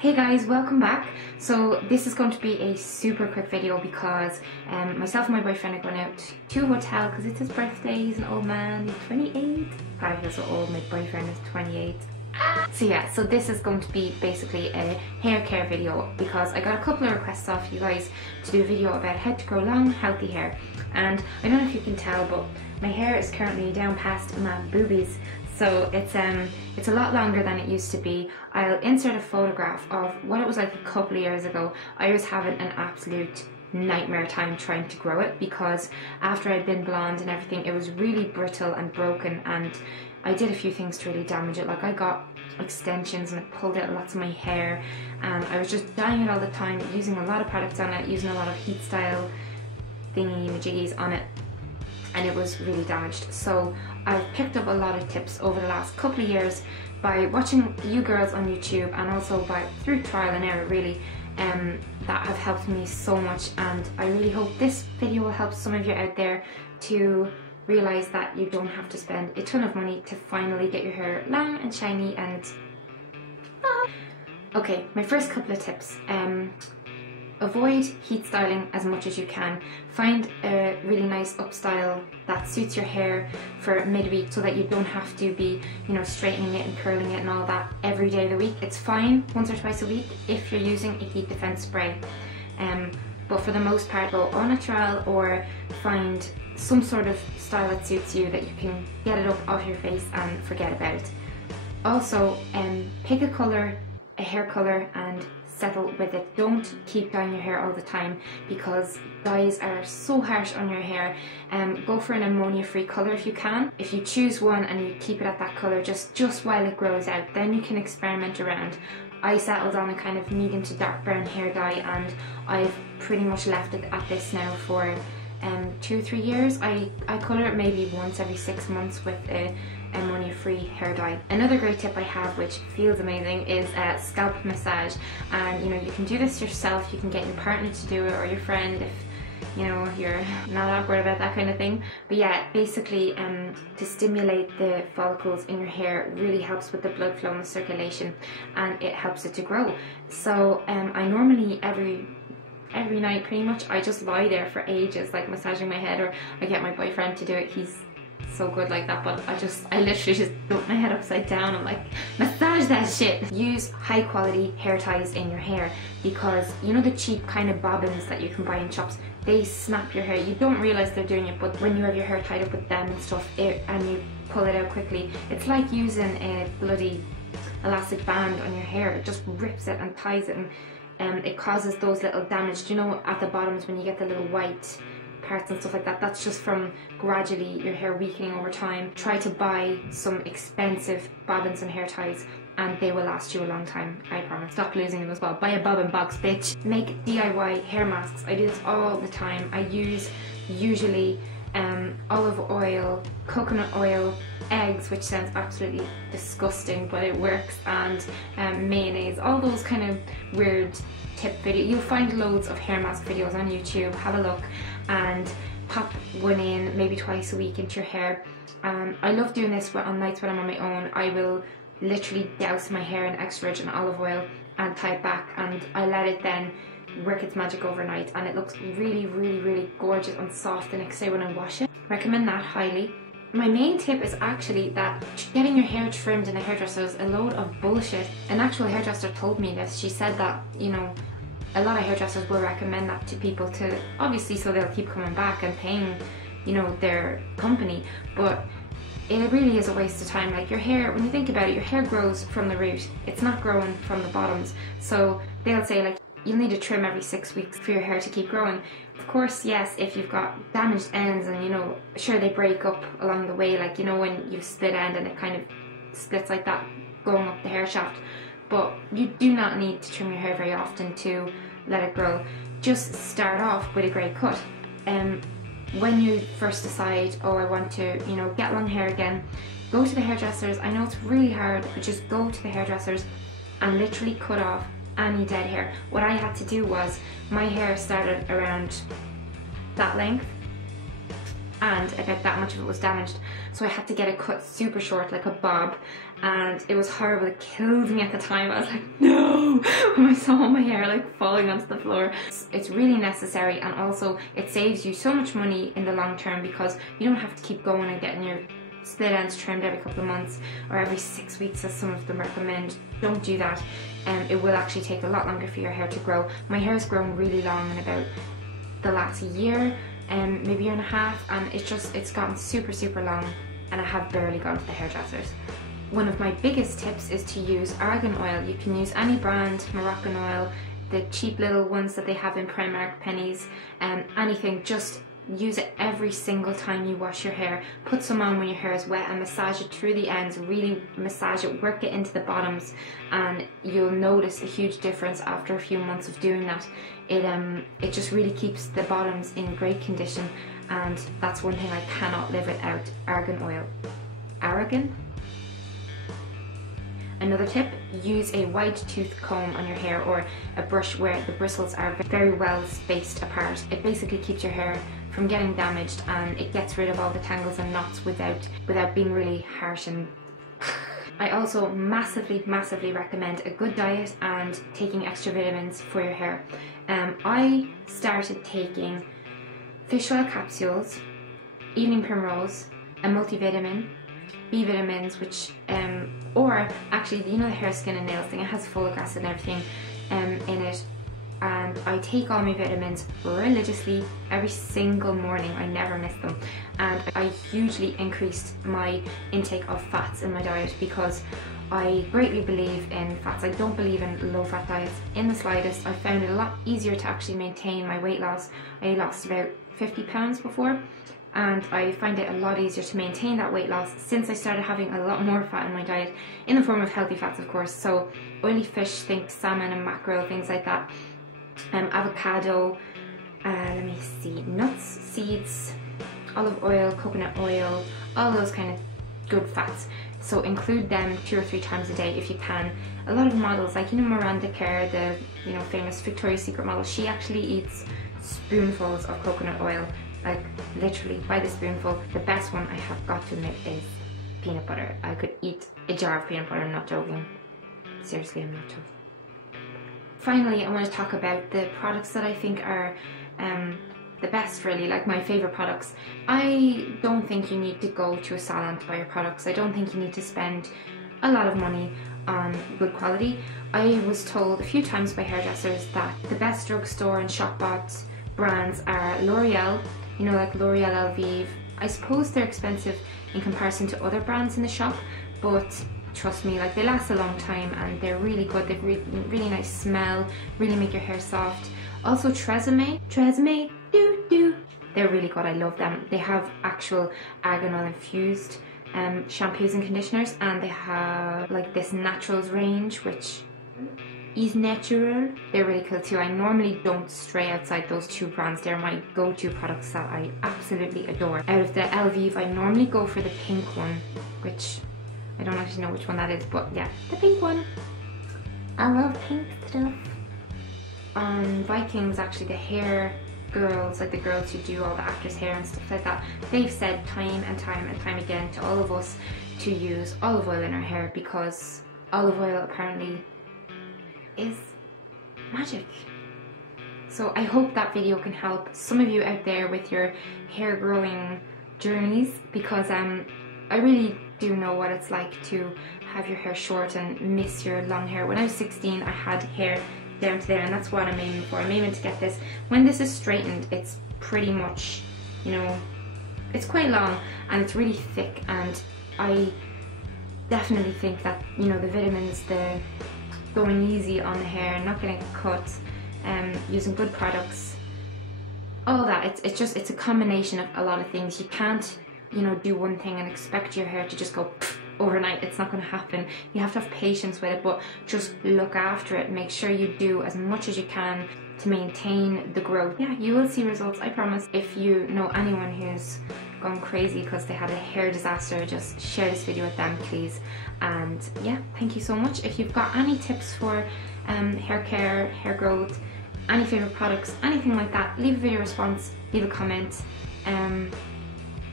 Hey guys, welcome back. So this is going to be a super quick video because myself and my boyfriend are going out to a hotel because it's his birthday. He's an old man, he's 28. Probably feels so old, my boyfriend is 28. So yeah, so this is going to be basically a hair care video because I got a couple of requests off you guys to do a video about how to grow long, healthy hair. And I don't know if you can tell, but my hair is currently down past my boobies. So it's a lot longer than it used to be. I'll insert a photograph of what it was like a couple of years ago. I was having an absolute nightmare time trying to grow it because after I'd been blonde and everything, it was really brittle and broken, and I did a few things to really damage it. Like I got extensions and it pulled out lots of my hair, and I was just dyeing it all the time, using a lot of products on it, using a lot of heat style thingy majiggies on it, and it was really damaged. So I've picked up a lot of tips over the last couple of years by watching you girls on YouTube, and also through trial and error really, that have helped me so much. And I really hope this video will help some of you out there to realise that you don't have to spend a ton of money to finally get your hair long and shiny and Okay, my first couple of tips. Avoid heat styling as much as you can. Find a really nice up style that suits your hair for midweek so that you don't have to be, straightening it and curling it and all that every day of the week. It's fine once or twice a week if you're using a heat defense spray. But for the most part, go au naturel or find some sort of style that suits you that you can get it up off your face and forget about it. Also, pick a colour, a hair colour, and settle with it. Don't keep dyeing your hair all the time because dyes are so harsh on your hair. Go for an ammonia-free colour if you can. If you choose one and you keep it at that colour just while it grows out, then you can experiment around. I settled on a kind of medium to dark brown hair dye, and I've pretty much left it at this now for 2 or 3 years. I colour it maybe once every 6 months with a ammonia-free hair dye. Another great tip I have, which feels amazing, is scalp massage. And you can do this yourself. You can get your partner to do it, or your friend if you're not awkward about that kind of thing. But yeah, basically to stimulate the follicles in your hair really helps with the blood flow and the circulation, and it helps it to grow. So I normally every night pretty much I just lie there for ages, like massaging my head, or I get my boyfriend to do it. He's so good like that, but I literally just dump my head upside down. I'm like, massage that shit. Use high quality hair ties in your hair because the cheap kind of bobbins that you can buy in shops, they snap your hair. You don't realize they're doing it, but when you have your hair tied up with them and stuff, and you pull it out quickly, it's like using a bloody elastic band on your hair. It just rips it and ties it, and it causes those little damage. At the bottoms when you get the little white parts and stuff like that, that's just from gradually your hair weakening over time. Try to buy some expensive bobbins and hair ties, and they will last you a long time, I promise. Stop losing them as well. Buy a bobbin box, bitch. Make DIY hair masks. I do this all the time. I use usually olive oil, coconut oil, eggs, which sounds absolutely disgusting, but it works, and mayonnaise, all those kind of weird tip videos. You'll find loads of hair mask videos on YouTube. Have a look and pop one in maybe twice a week into your hair. I love doing this on nights when I'm on my own. I will literally douse my hair in extra virgin olive oil and tie it back, and I let it then work its magic overnight, and it looks really, really, really gorgeous and soft the next day when I wash it. Recommend that highly. My main tip is actually that getting your hair trimmed in a hairdresser is a load of bullshit. An actual hairdresser told me this. She said that, a lot of hairdressers will recommend that to people to, obviously, so they'll keep coming back and paying, their company. But it really is a waste of time. Like your hair, when you think about it, your hair grows from the root. It's not growing from the bottoms. So they'll say like, you'll need to trim every 6 weeks for your hair to keep growing. Of course, yes, if you've got damaged ends and sure, they break up along the way, like when you split end and it kind of splits like that going up the hair shaft. But you do not need to trim your hair very often to let it grow. Just start off with a grey cut. When you first decide, oh, I want to get long hair again, go to the hairdressers. I know it's really hard, but just go to the hairdressers and literally cut off any dead hair. What I had to do was, my hair started around that length, and about that much of it was damaged, so I had to get it cut super short, like a bob, and it was horrible. It killed me at the time. I was like, no, when I saw my hair like falling onto the floor. It's really necessary, and also it saves you so much money in the long term because you don't have to keep going and getting your split ends trimmed every couple of months or every 6 weeks as some of them recommend. Don't do that. It will actually take a lot longer for your hair to grow. My hair has grown really long in about the last year, maybe year and a half, and it's gotten super long, and I have barely gone to the hairdressers. One of my biggest tips is to use argan oil. You can use any brand, Moroccan oil, the cheap little ones that they have in Primark, pennies, anything. Just use it every single time you wash your hair. Put some on when your hair is wet and massage it through the ends. Really massage it, work it into the bottoms, and you'll notice a huge difference after a few months of doing that. It just really keeps the bottoms in great condition, and that's one thing I cannot live without: argan oil. Argan? Another tip, use a wide tooth comb on your hair, or a brush where the bristles are very well spaced apart. It basically keeps your hair from getting damaged, and it gets rid of all the tangles and knots without being really harsh. And I also massively recommend a good diet and taking extra vitamins for your hair. I started taking fish oil capsules, evening primrose, a multivitamin, B vitamins, which or actually, you know, the hair, skin and nails thing, it has folic acid and everything in it, and I take all my vitamins religiously every single morning. I never miss them, and I hugely increased my intake of fats in my diet because I greatly believe in fats. I don't believe in low fat diets in the slightest. I found it a lot easier to actually maintain my weight loss. I lost about 50 pounds before, and I find it a lot easier to maintain that weight loss since I started having a lot more fat in my diet, in the form of healthy fats, of course. So oily fish, think salmon and mackerel, things like that. Avocado, let me see, nuts, seeds, olive oil, coconut oil, all those kind of good fats. So include them 2 or 3 times a day if you can. A lot of models, like, you know, Miranda Kerr, the, you know, famous Victoria's Secret model, she actually eats spoonfuls of coconut oil, like literally by the spoonful. The best one, I have got to admit, is peanut butter. I could eat a jar of peanut butter, I'm not joking. Seriously, I'm not joking. Finally, I want to talk about the products that I think are the best, really, like my favourite products. I don't think you need to go to a salon to buy your products. I don't think you need to spend a lot of money on good quality. I was told a few times by hairdressers that the best drugstore and shop bought brands are L'Oreal, you know, like L'Oreal Elvive. I suppose they're expensive in comparison to other brands in the shop, but trust me, like, they last a long time and they're really good. They've really nice smell, really make your hair soft. Also Tresemme, they're really good. I love them. They have actual argan oil infused shampoos and conditioners, and they have like this naturals range, which is natural. They're really cool too. I normally don't stray outside those 2 brands. They're my go-to products that I absolutely adore. Out of the Elvive, I normally go for the pink one, which I don't actually know which one that is, but yeah, the pink one. I love pink stuff. On Vikings, actually, the hair girls, like the girls who do all the actors' hair and stuff like that, they've said time and time again to all of us to use olive oil in our hair, because olive oil apparently is magic. So I hope that video can help some of you out there with your hair growing journeys, because I really do know what it's like to have your hair short and miss your long hair. When I was 16, I had hair down to there, and that's what I'm aiming for. I'm aiming to get this. When this is straightened, it's pretty much, you know, it's quite long and it's really thick, and I definitely think that, you know, the vitamins, the going easy on the hair, not getting cut, using good products, all that, it's a combination of a lot of things. You can't, you know, do one thing and expect your hair to just go overnight. It's not going to happen. You have to have patience with it, but just look after it. Make sure you do as much as you can to maintain the growth. Yeah, you will see results, I promise. If you know anyone who's gone crazy because they had a hair disaster, just share this video with them, please. And yeah, thank you so much. If you've got any tips for hair care, hair growth, any favorite products, anything like that, leave a video response, leave a comment.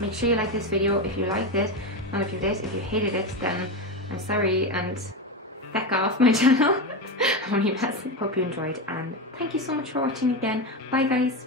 make sure you like this video if you liked it, and if you did, if you hated it, then I'm sorry and feck off my channel. I'm only messing. Hope you enjoyed, and thank you so much for watching again. Bye guys.